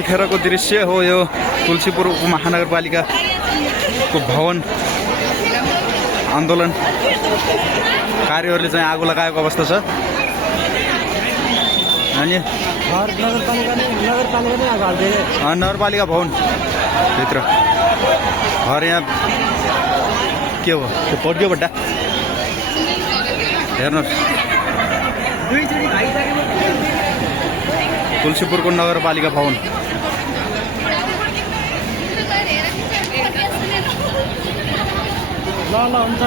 यतिखेरको दृश्य हो यो तुलसीपुर उपमहानगरपालिकाको भवन आन्दोलनकारीहरूले चाहिँ आगो लगाएको अवस्था छ। अनि नगरपालिका भवन भित्र घर यहाँ के हो त्यो पड्क्यो बड्डा हेर्नुहोस्। तुलसीपुरको नगरपालिका भवन ल हुन्छ